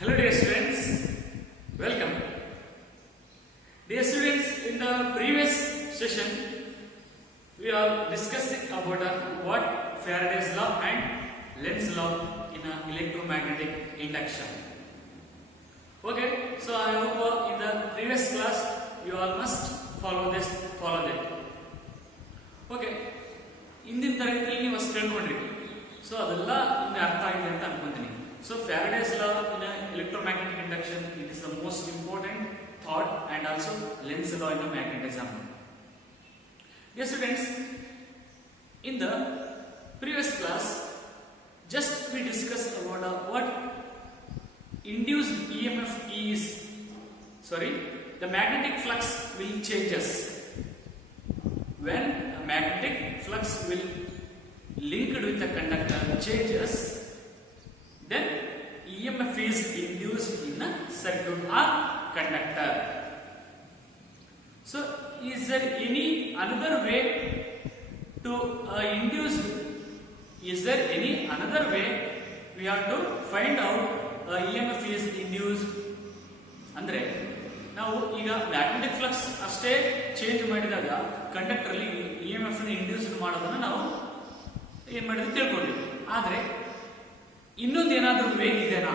Hello dear students, welcome. Dear students, in the previous session we are discussing about what Faraday's law and Lenz's law in electromagnetic induction. Okay, so I hope in the previous class you all must follow that. Okay, ಹಿಂದಿನ ತರಗತಿಯಲ್ಲಿ ನೀವು ಅಷ್ಟು ತಿಳ್ಕೊಂಡ್ರಿ. So ಅದೆಲ್ಲ ನಿಮಗೆ ಅರ್ಥ ಆಗಿದೆ ಅಂತ ಅನ್ಕೊಂತೀನಿ. So Faraday's law in electromagnetic induction, it is the most important thought, and also Lenz's law in magnetism. Dear students, in the previous class, just we discussed about what induced EMF is. The magnetic flux will changes when a magnetic flux will linked with the conductor changes. Then EMF is induced in a circuit or conductor. So, is there any another way to induce? Is there any another way we have to find out EMF is induced? Andre, ನಾವು ಈಗ magnetic flux ಅಷ್ಟೇ change ಮಾಡಿದಾಗ conductor ಅಲ್ಲಿ EMF ನ induce ಮಾಡೋದನ್ನ ನಾವು ಏನ್ ಮಾಡಿದ್ವಿ ತಿಳ್ಕೊಂಡ್ವಿ. ಆದ್ರೆ ಇನ್ನೊಂದು ಏನಾದರೂ ವೇ ಇದೆನಾ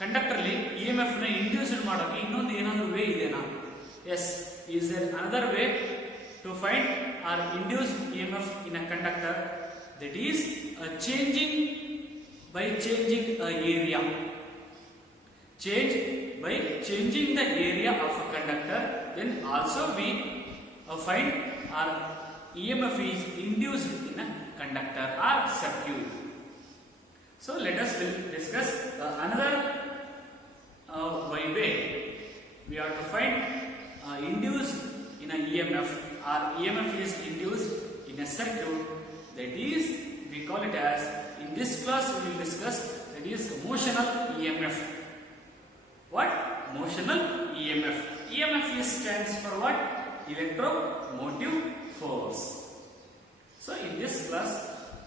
ಕಂಡಕ್ಟರ್ ಅಲ್ಲಿ EMF ನ ಇಂಡ್ಯೂಸ್ ಮಾಡೋಕೆ ಇನ್ನೊಂದು ಏನಾದರೂ ವೇ ಇದೆನಾ? Yes, is there another way to find or induce EMF in a conductor, that is changing by changing a area. Change by changing the area of a conductor, then also we find our EMF is induced in a conductor or circuit. So let us discuss another way we have to find induced in a EMF, or EMF is induced in a circuit, that is we call it as, in this class we will discuss, that is motional EMF. What? Motional EMF. EMF stands for what? Electromotive force. So in this class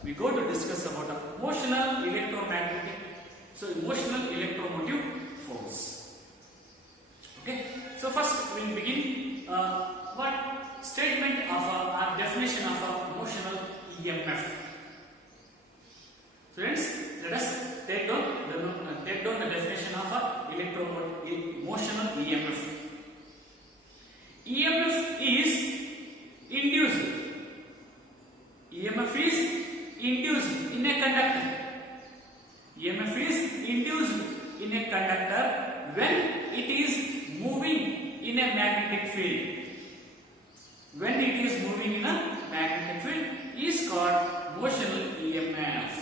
we go to discuss about motional electromagnetic, motional electromotive force. Okay, so first we will begin what statement of our definition of a motional EMF. Friends, let us take down the definition of a motional EMF. EMF is induced. EMF is induced in a conductor. EMF is induced in a conductor when it is moving in a magnetic field. When it is moving in a magnetic field is called motional EMF.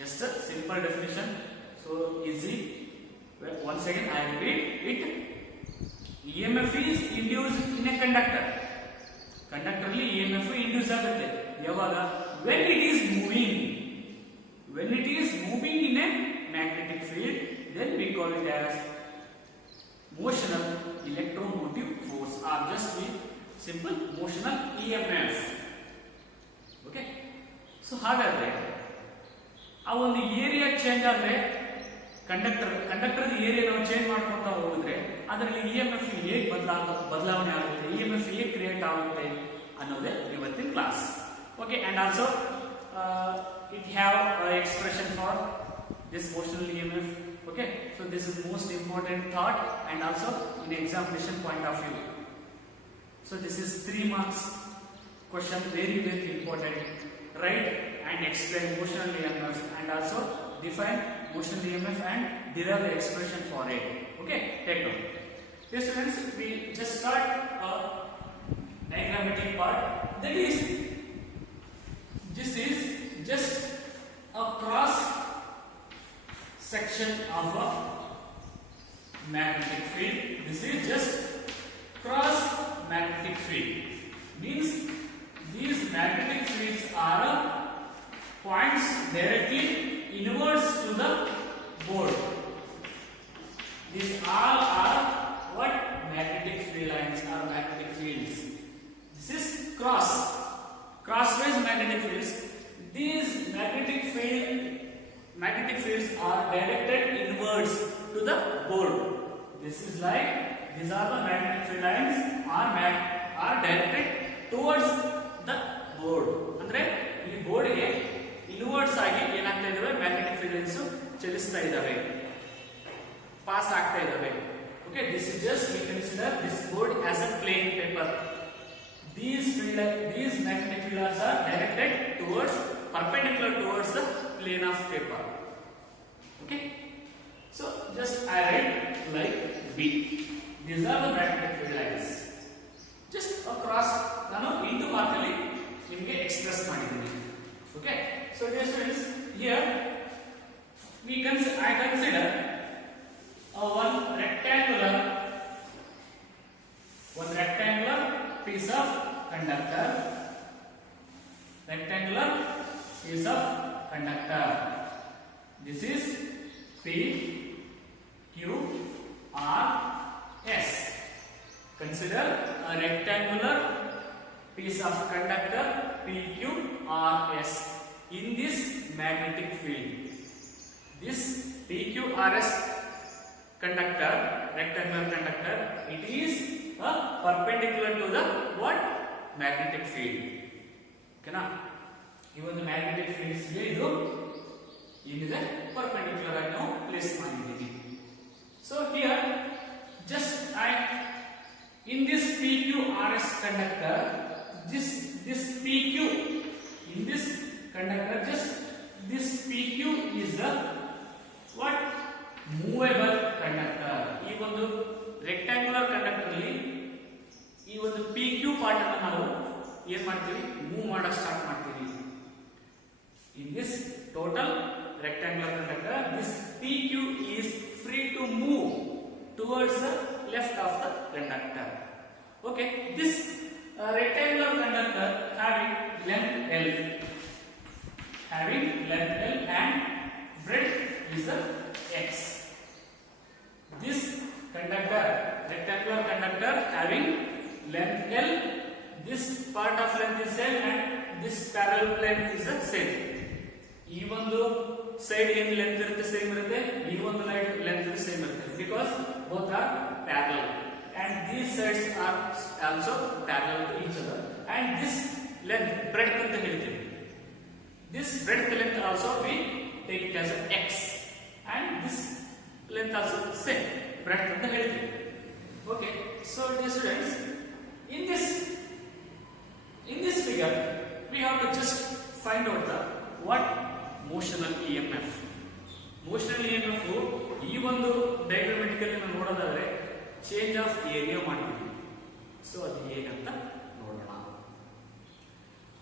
Just a simple definition, so easy. Once again I repeat it. EMF is induced in a conductor. Conductor ಅಲ್ಲಿ EMF induce ಆಗುತ್ತೆ ಯಾವಾಗ? When it is moving. When it is moving in a magnetic field, then we call it as motional electromotive force, or just simple motional EMF. Okay, so ಹಾಗಾದ್ರೆ ಆ ಒಂದು area change ಆದ್ರೆ conductor area ನಾವು change ಮಾಡ್ಕೊಂತ ಹೋಗಿದ್ರೆ ಅದರಲ್ಲಿ EMF ಹೇಗೆ ಬದಲಾವಣೆ ಆಗುತ್ತೆ, EMF ಹೇಗೆ ಕ್ರಿಯೇಟ್ ಆಗುತ್ತೆ ಅನ್ನೋದೇ ಇವತ್ತಿನ class. Okay, and also it have expression for this motional EMF. Okay, so this is most important thought and also in examination point of view. So this is 3 marks question, very important. Write and explain motional EMF and also define motional EMF and derive the expression for it. Okay, take note. Dear students, we just start a diagrammatic part. That is, this is just a cross section of a magnetic field. This is just cross magnetic field. Means these magnetic fields are points directly inwards to the board. These all are what? Magnetic field lines or magnetic fields. This is crosswise magnetic fields. These magnetic fields are directed inwards this is like these are the magnetic field lines are directed towards the board. ಅಂದ್ರೆ ಈ board ಗೆ inwards ಆಗಿ ಏನಾಗ್ತಾ ಇದಾವೆ magnetic field lines ಚಲಿಸ್ತಾ ಇದಾವೆ, pass ಆಗ್ತಾ ಇದಾವೆ. Okay, this is just we consider this board as a plain paper. These magnetic field lines are directed towards perpendicular towards the plane of paper. Okay, so just I write like B. These are the magnetic field lines. Just across ನಾನು into mark ಅಲ್ಲಿ ನಿಮಗೆ express ಮಾಡಿದ್ದೀನಿ. Okay, so dear students, here I consider one rectangular piece of conductor. This is P Q R S. Consider a rectangular piece of conductor P Q R S in this magnetic field. This P Q R S conductor, rectangular conductor, it is perpendicular to the what? Magnetic field. Okay na? Even the magnetic field is idu ಏನಿದೆ perpendicular ಆಗಿ ನಾವು place ಮಾಡಿದ್ದೀವಿ. So here just in this PQRS conductor, this PQ in this conductor, just this PQ is the what? Movable conductor. ಈ ಒಂದು rectangular conductor ಅಲ್ಲಿ ಈ ಒಂದು PQ part ಅನ್ನು ನಾವು ಏನು ಮಾಡ್ತೀವಿ, ಮೂವ್ ಮಾಡಕ್ಕೆ ಸ್ಟಾರ್ಟ್ ಮಾಡ್ತೀವಿ. In this total rectangular conductor, this PQ is free to move towards the left of the conductor. Okay, this rectangular conductor having length L and breadth is the x. This conductor, rectangular conductor having length L, this part of length is same and this parallel plane is the same. ಈ ಒಂದು side ಏನು length ಇರುತ್ತೆ same ಇರುತ್ತೆ, ಈ ಒಂದು length same ಇರುತ್ತೆ, because both are parallel and these sides are also parallel to each other. And this length breadth ಅಂತ ಹೇಳ್ತೀವಿ. This breadth length also we take it as x and this length also same breadth ಅಂತ ಹೇಳ್ತೀವಿ. Okay, so dear students, in this figure we have to just find out the what motional EMF. Motional EMF ಈ ಒಂದು diagrammatically ನಾವು ನೋಡೋದಾದ್ರೆ change of area ಮಾಡ್ತೀವಿ. So ಅದು ಏನಂತ ನೋಡೋಣ.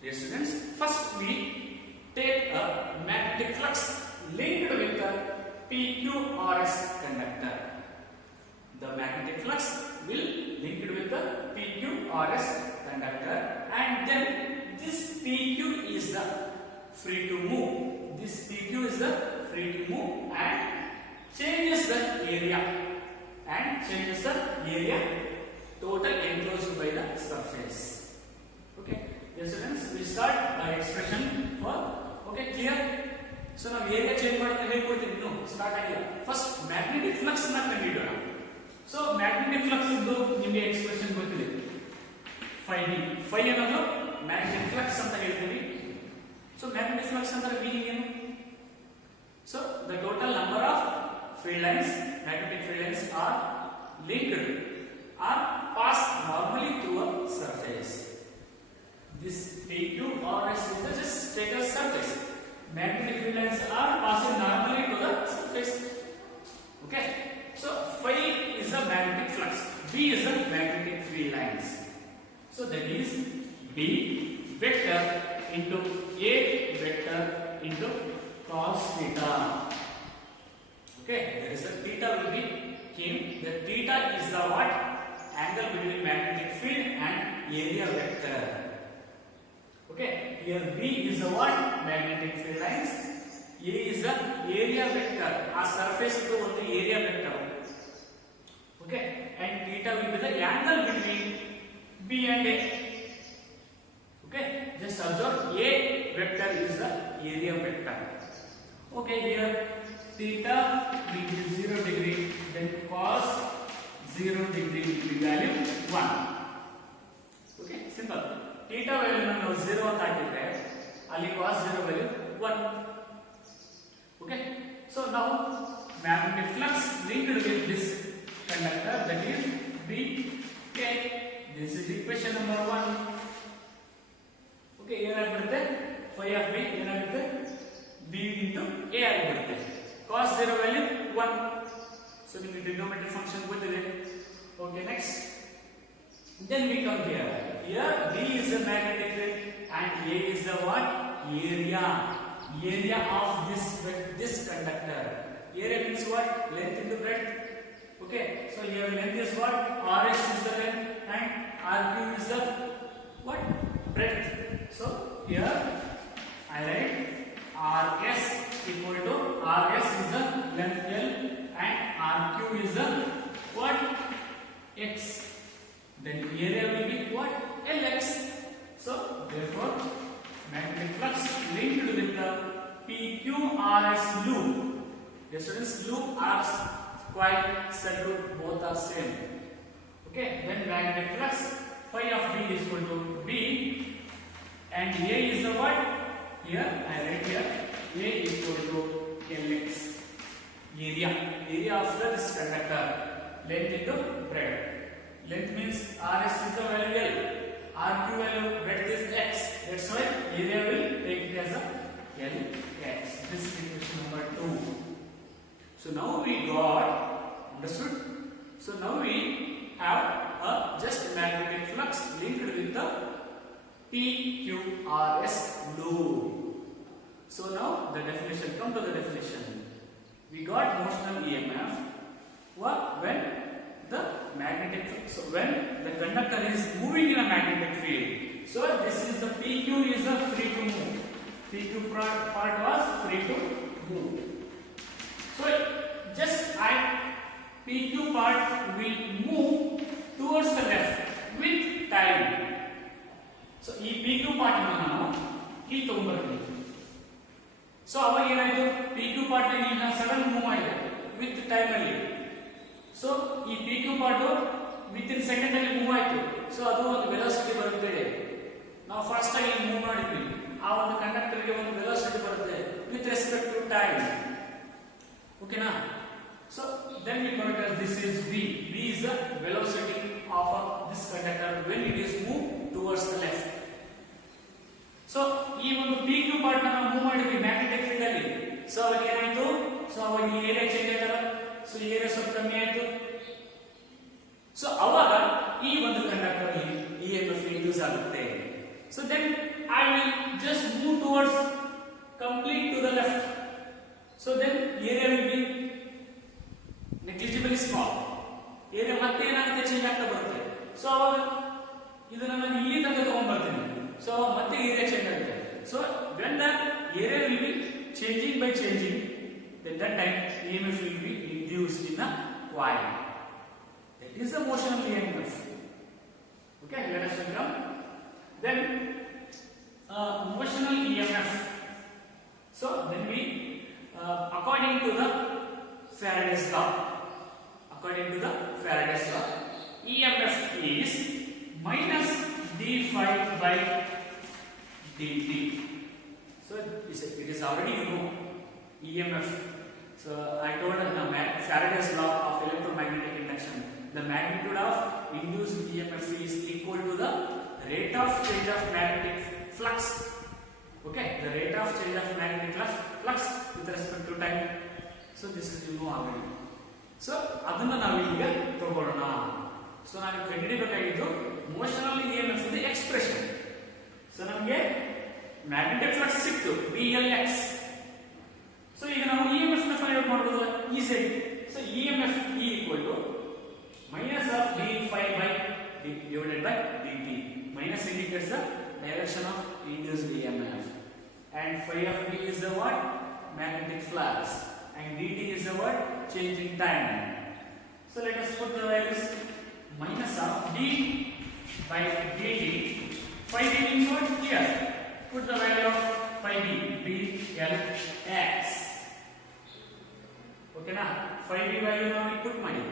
Dear students, first we take a magnetic flux linked with the PQRS conductor. The magnetic flux will linked with the PQRS conductor and then this PQ is the free to move. This PQ is the free to move and changes the area total enclosed by the surface. Okay, yes students, we start by expression for okay clear. So now area change ಮಾಡೋದು ಹೇಳ್ಕೊಡ್ತೀನಿ, ಇನ್ನು start ಆಗಿಲ್ಲ. First magnetic flux ನ ಕಂಡುಹಿಡಿಯೋಣ. So magnetic flux ಇದ್ದು ನಿಮಗೆ expression ಗೊತ್ತಿದೆ, phi ಅನ್ನೋದು ಮ್ಯಾಗ್ನೆಟಿಕ್ ಫ್ಲಕ್ಸ್ ಅಂತ ಹೇಳ್ತೀವಿ. So magnetic flux under meaning ಏನು? So the total number of field lines, magnetic field lines are linked or pass normally through a surface. This PQRS is just take a surface. Magnetic field lines are passing normally to the surface. Okay, so phi is a magnetic flux, B is a magnetic field lines. So that is B vector into A vector into cos theta. Okay, there is a theta will be came. The theta is the what? Angle between magnetic field and area vector. Okay, here B is the what? Magnetic field lines. A is the area vector. A surface to the area vector. Okay, and theta will be the angle between B and A. Okay, just observe A vector is the area vector. Okay, here theta will be 0 degree, then cos 0 degree will be value 1. Okay, simple. Theta value ನಾವು 0 ಅಂತ ಹಾಕಿದ್ರೆ ಅಲ್ಲಿ cos 0 value 1. Okay, so now magnetic flux linked with this conductor, that is BK. This is equation number 1. Okay, ಏನಾಗುತ್ತೆ phi of B ಏನಾಗುತ್ತೆ B into A ಆಗಿರುತ್ತೆ. Cos 0 value 1. So the trigonometric function ಗೊತ್ತಿದೆ. Okay, next. Then we come here. Here B is the magnetic field and A is the what? Area. Area of this conductor. Area means what? Length into breadth. Okay, so here length is what? RS is the length and RQ is the what? Breadth. So here I write RS equal to RS is the length L and RQ is the what? X. Then area will be what? Lx. So therefore magnetic flux linked with the PQRS loop. The students loop are quite circle, both are same. Okay, then magnetic flux phi of B is equal to B and A is the what? Here I write here A equal to Lx. Area of this conductor, length into breadth. Length means RS is the value L, RQ value breadth is X. That's why area will take it as a Lx. This is equation number 2. So now we got understood. So now we have a just magnetic flux linked with the PQRS loop. So now the definition. Come to the definition. We got motional EMF when the magnetic field. So when the conductor is moving in a magnetic field. So this is the PQ is the free to move. PQ part was free to move. So just PQ part will move towards the left with time. So ಈ PQ part ನಾನು ಇಲ್ಲಿ ತಗೊಂಡ್ಬರ್ತೀನಿ. So ಅವಾಗ ಏನಾಯ್ತು PQ part ಇಲ್ಲಿ sudden move ಆಗಿದೆ with time ಅಲ್ಲಿ. So ಈ PQ part with in second ಅಲ್ಲಿ ಮೂವ್ ಆಯ್ತು. ಸೊ ಅದು ಒಂದು ವೆಲಾಸಿಟಿ ಬರುತ್ತೆ. ನಾವು ಫಾಸ್ಟ್ ಆಗಿ ಮೂವ್ ಮಾಡಿದ್ವಿ, ಆ ಒಂದು ಕಂಡಕ್ಟರ್ ಗೆ ಒಂದು ವೆಲಾಸಿಟಿ ಬರುತ್ತೆ ವಿತ್ ರೆಸ್ಪೆಕ್ಟ್ ಟು ಟೈಮ್. ಓಕೆನಾ? So then we got it as this is V. V is the velocity of this conductor when it is moved towards the left. So ಈ ಒಂದು PQ part ನಾವು move ಮಾಡಿದ್ವಿ magnetic field ಅಲ್ಲಿ. So ಅವಾಗ ಏನಾಯ್ತು? So ಅವಾಗ ಈ area change ಆಯ್ತಲ್ಲ. ಸೊ ಏರಿಯಾ ಸ್ವಲ್ಪ ಕಮ್ಮಿ ಆಯ್ತು. ಸೊ ಅವಾಗ ಈ ಒಂದು ಕಂಡಕ್ಟರ್ ಅಲ್ಲಿ EMF ಇಂಡ್ಯೂಸ್ ಆಗುತ್ತೆ. So then I will just move towards complete to the left. So then area will be negligibly small. area ಮತ್ತೆ ಏನಾಗುತ್ತೆ ಚೇಂಜ್ ಆಗ್ತಾ ಬರುತ್ತೆ. ಸೊ ಅವಾಗ ಇದನ್ನ ನಾನು ಇಲ್ಲಿ ತನಕ ತಗೊಂಡು ಬರ್ತೀನಿ. ಸೊ ಮತ್ತೆ area change ಆಗುತ್ತೆ. So when the area will be changing by changing, then that time EMF will be induced in a coil. That is the motion of EMF. Okay, let us come. Then motional EMF. So then we according to the Faraday's law, EMF is minus d phi by dt. So it is already you know EMF. So I told Faraday's law of electromagnetic induction. The magnitude of induced EMF is equal to the rate of change of magnetic flux. Okay, the rate of change of magnetic flux with respect to time. So this is you know already. So ಅದನ್ನ ನಾವು ಈಗ ತಗೊಳ್ಳೋಣ. So ನಾನು ಕಂಡುಹಿಡಿಯಬೇಕಾಗಿದ್ದು ಮೋಷನಲ್ EMF the expression. So ನಮಗೆ magnetic flux ಸಿಕ್ತು BLX. So ಈಗ ನಾವು EMF ನ ಫೈಂಡ್ ಔಟ್ ಮಾಡಬಹುದು ಈಸಿಯಾಗಿ. So EMF E equal to minus of d phi by d divided by dt. Minus indicates the direction of induced EMF and phi of B is the what? Magnetic flux and dt is the what? Change in time. So let us put the values. Minus of d by dt. Phi b means what? Here put the value of phi b, BLX. Okay na? Phi b value now we put ಮಾಡಿ.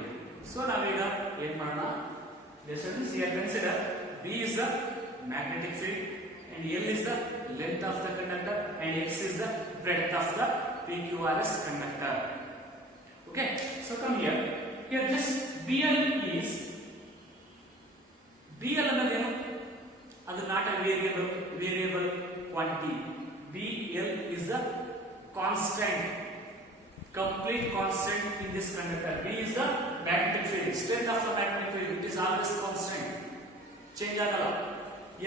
So ನಾವೀಗ ಏನ್ ಮಾಡೋಣ? Students, here consider B is the magnetic field and L is the length of the conductor and X is the breadth of the PQRS conductor. Okay, so come here. Here just BL is BL ಅನ್ನೋದೇನು? ಅದು not a variable quantity. BL is the constant, complete constant in this conductor. B is the magnetic field, strength of the magnetic field. It is always constant, change agala.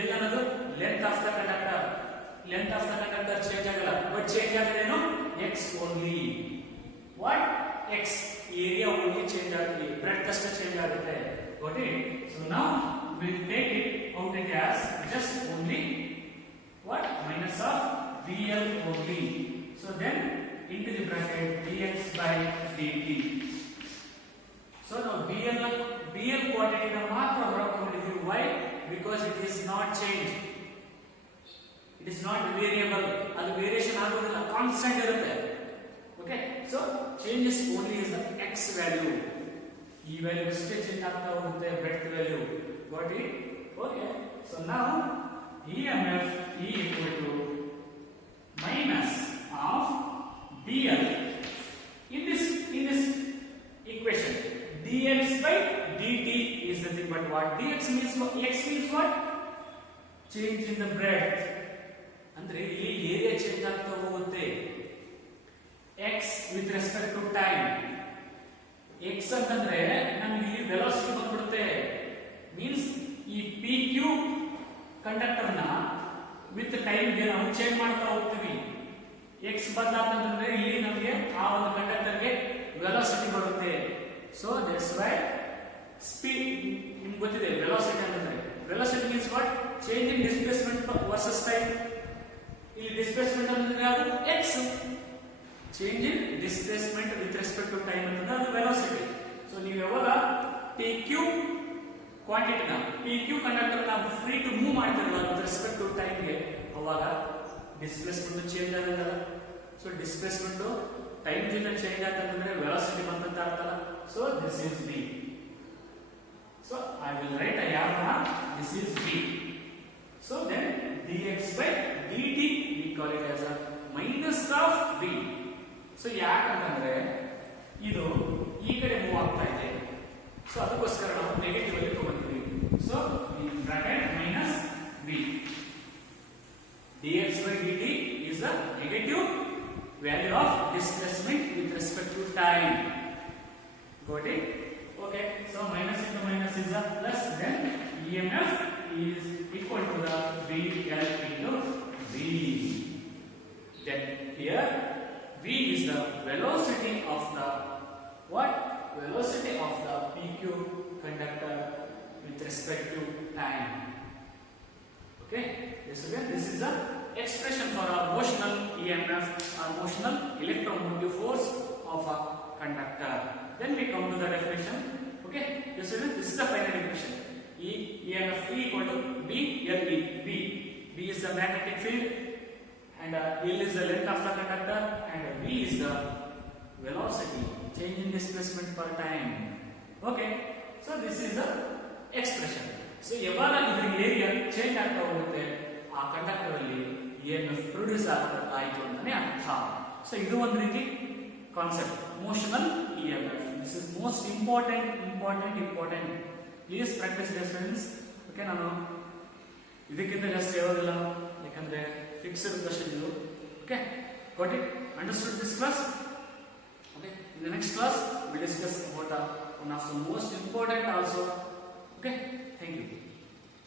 L ಅನ್ನೋದು length of the conductor, length of the conductor change agala, but change ಆಗೋದೇನು? X only. What? X area only change ಆಗುತ್ತೆ, breadth ಅಷ್ಟೇ change ಆಗುತ್ತೆ. Got it? So now we will take it out as just only what? Minus of BL only. So then into the bracket dx by dt. So now BL quantity na matra barakondidivi. Why? Because it is not changed, it is not variable. Adu variation agodilla, constant irutte. Okay, so changes only is the x value. E value isthe change aagta hogutte, breadth value. Got it? Okay, so now EMF E equal to minus of dl in this equation. Dx by dt is the thing, but what dx means? X means what? Change in the breadth. Andre ಇಲ್ಲಿ area change ಆಗ್ತಾ ಹೋಗುತ್ತೆ. X with respect to time. X ಅಂತಂದ್ರೆ ನಮಗೆ ಇಲ್ಲಿ velocity ಬಂದ್ಬಿಡುತ್ತೆ. Means ಈ PQ conductor ನ with time ಗೆ ನಾವು ಚೇಂಜ್ ಮಾಡ್ತಾ ಹೋಗ್ತೀವಿ. X ಬದಲಾದಂದ್ರೆ ಇಲ್ಲಿ ನಮಗೆ ಆ ಒಂದು ಕಂಡಕ್ಟರ್ ಗೆ ವೆಲಾಸಿಟಿ ಬರುತ್ತೆ. ಸೊ ದಟ್ಸ್ ವೈ ಸ್ಪೀಡ್ ನಿಮಗೆ ಗೊತ್ತಿದೆ ವೆಲಾಸಿಟಿ ಅಂತಂದ್ರೆ. Velocity means what? Change in displacement versus time. ಇಲ್ಲಿ ಡಿಸ್ಪ್ಲೇಸ್ಮೆಂಟ್ ಅಂತಂದ್ರೆ ಅದು x, change in displacement with respect to time ಅಂತಂದ್ರೆ ಅದು ವೆಲಾಸಿಟಿ. ಸೊ ನೀವು ಯಾವಾಗ PQ ಕ್ವಾಂಟಿಟಿ ನ PQ ಕಂಡಕ್ಟರ್ ನ ಫ್ರೀ ಟು ಮೂವ್ ಮಾಡ್ತಿರಲ್ಲ ವಿತ್ ರೆಸ್ಪೆಕ್ಟ್ ಟು ಟೈಮ್ ಗೆ, ಅವಾಗ ಡಿಸ್ಪ್ಲೇಸ್ಮೆಂಟ್ ಚೇಂಜ್ ಆಗಲ್ಲ. ಸೊ ಡಿಸ್ಪ್ಲೇಸ್ಮೆಂಟ್ ಟೈಮ್ ಜೊತೆ ಚೇಂಜ್ ಆಗ್ತಂದ್ರೆ ವೆಲಾಸಿಟಿ ಬಂತಂತ ಅರ್ಥಲ್ಲ. So this is B. So I will write this is B. So then dx by dt we call it as a minus of B. So ಯಾಕಂತಂದ್ರೆ ಇದು ಈ ಕಡೆ move ಆಗ್ತಾ ಇದೆ, ಸೊ ಅದಕ್ಕೋಸ್ಕರ ನಾವು ನೆಗೆಟಿವ್ ಅಲ್ಲಿ ತಗೊಂಡಿದ್ದೀವಿ. So bracket minus B. dx by dt is a negative value of displacement with respect to time. Got it? Okay, so minus into minus is a plus, then EMF is equal to the BL into V. Then here V is the velocity of the what? Velocity of the PQ conductor with respect to time. Okay, this is the expression for a motional EMF or motional electromotive force of a conductor. Then we come to the definition. Okay, this is the final equation. EMF E equal to BLE. B is the magnetic field and L is the length of the conductor and V is the velocity, change in displacement per time. Okay, so this is the expression. So ಯಾವಾಗ ಇದರ area change ಆಗ್ತಾ ಹೋಗುತ್ತೆ ಆ conductor ಅಲ್ಲಿ EMF produce ಆಯಿತು ಅಂತಾನೆ ಅರ್ಥ. So ಇದು ಒಂದು ರೀತಿ concept, motional EMF. This is most important. Please practice the friends. Okay, ನಾನು ಇದಕ್ಕಿಂತ ಜಾಸ್ತಿ ಹೇಳೋದಿಲ್ಲ ಯಾಕಂದ್ರೆ ಫಿಕ್ಸ್ಡ್ ಕ್ವೆಶ್ಚನ್ ಇದು. Okay, got it? Understood this class? Okay, in the next class we discuss about one of the most important also. Okay, thank you.